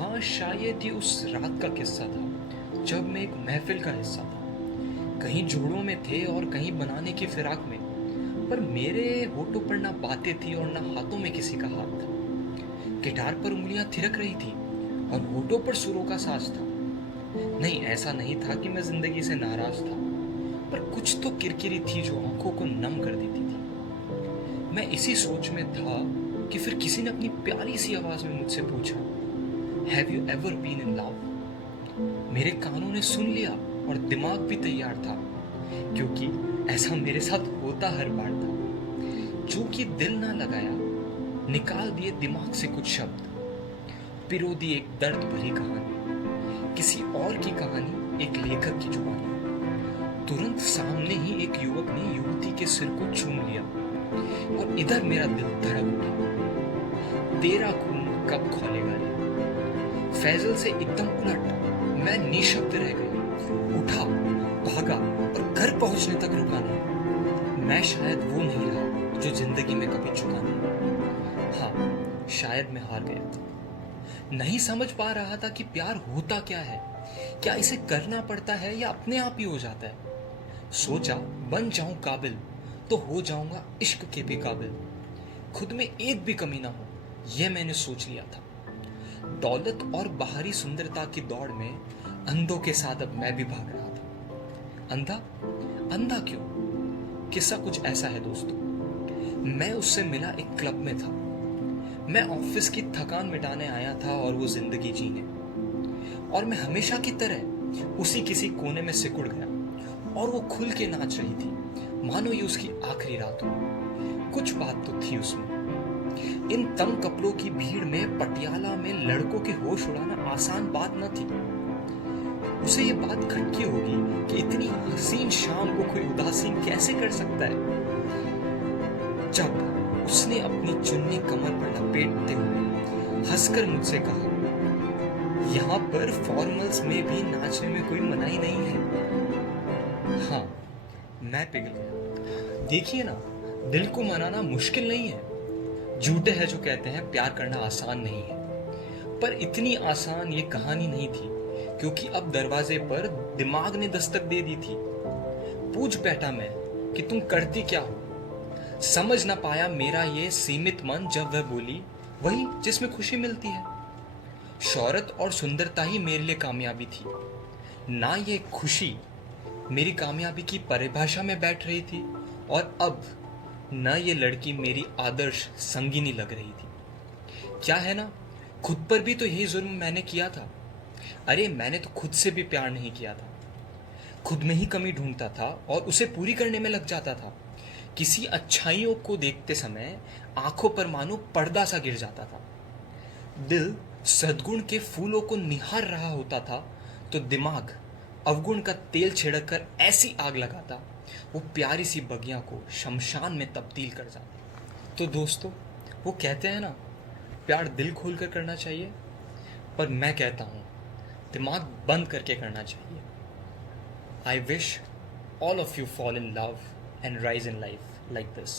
हाँ, शायद ये उस रात का किस्सा था जब मैं एक महफिल का हिस्सा था। कहीं जोड़ों में थे और कहीं बनाने की फिराक में। पर मेरे होठों पर ना बातें थी और ना हाथों में किसी का हाथ था। गिटार पर उंगलियां थिरक रही थी और होठों पर सुरों का साज था। नहीं, ऐसा नहीं था कि मैं जिंदगी से नाराज था, पर कुछ तो किरकिरी थी जो आंखों को नम कर देती थी। मैं इसी सोच में था कि फिर किसी ने अपनी प्यारी सी आवाज में मुझसे पूछा, have you ever been in love? मेरे कानों ने सुन लिया और दिमाग भी तैयार था, क्योंकि ऐसा मेरे साथ होता हर बार था। चूंकि दिल ना लगाया, निकाल दिए दिमाग से कुछ शब्द, पिरो दी एक दर्द भरी कहानी, किसी और की कहानी एक लेखक की जुबानी। तुरंत सामने ही एक युवक ने युवती के सिर को चूम लिया और इधर मेरा दिल धड़क उठा। तेरा खून कब खोलेगा रे? फैजल से एकदम उलट मैं निशब्द रह गई। उठा, भागा और घर पहुंचने तक रुका नहीं। मैं शायद वो नहीं रहा जो जिंदगी में कभी चुका नहीं। हाँ, शायद मैं हार गया था। नहीं समझ पा रहा था कि प्यार होता क्या है, क्या इसे करना पड़ता है या अपने आप ही हो जाता है। सोचा बन जाऊं काबिल तो हो जाऊंगा इश्क के भी काबिल। खुद में एक भी कमी ना हो, यह मैंने सोच लिया था। दौलत और बाहरी सुंदरता की दौड़ में अंधों के साथ अब मैं भी भाग रहा था। अंधा? अंधा क्यों? किस्सा कुछ ऐसा है दोस्तों। मैं उससे मिला एक क्लब में था। मैं ऑफिस की थकान मिटाने आया था और वो जिंदगी जीने। और मैं हमेशा की तरह उसी किसी कोने में सिकुड़ गया और वो खुल के नाच रही थी, मानो ये उसकी आखिरी रात हो। कुछ बात तो थी उसमें। इन तंग कपड़ों की भीड़ में पटियाला में लड़कों के होश उड़ाना आसान बात न थी। उसे ये बात खटकी होगी कि इतनी हसीन शाम को कोई उदासीन कैसे कर सकता है। जब उसने अपनी चुन्नी कमर पर लपेटते हुए हंसकर मुझसे कहा, यहाँ पर फॉर्मल्स में भी नाचने में कोई मनाही नहीं है। हाँ, मैं पिघल गया। देखिए ना, दिल को मनाना मुश्किल नहीं है। झूठे हैं जो कहते हैं प्यार करना आसान नहीं है, पर इतनी आसान ये कहानी नहीं थी, क्योंकि अब दरवाजे पर दिमाग ने दस्तक दे दी थी। पूछ बैठा मैं कि तुम करती क्या हो। समझ ना पाया मेरा ये सीमित मन जब वह बोली, वही जिसमें खुशी मिलती है। शौहरत और सुंदरता ही मेरे लिए कामयाबी थी, ना ये खुशी मेरी कामयाबी की परिभाषा में बैठ रही थी। और अब न ये लड़की मेरी आदर्श संगिनी लग रही थी। क्या है ना, खुद पर भी तो यही जुर्म मैंने किया था। अरे मैंने तो खुद से भी प्यार नहीं किया था। खुद में ही कमी ढूंढता था और उसे पूरी करने में लग जाता था। किसी अच्छाइयों को देखते समय आंखों पर मानो पर्दा सा गिर जाता था। दिल सद्गुण के फूलों को निहार रहा होता था तो दिमाग अवगुण का तेल छिड़क कर ऐसी आग लगाता, वो प्यारी सी बगिया को शमशान में तब्दील कर जाता। तो दोस्तों, वो कहते हैं ना, प्यार दिल खोल कर करना चाहिए, पर मैं कहता हूँ दिमाग बंद करके करना चाहिए। I wish all of you fall in love and rise in life like this.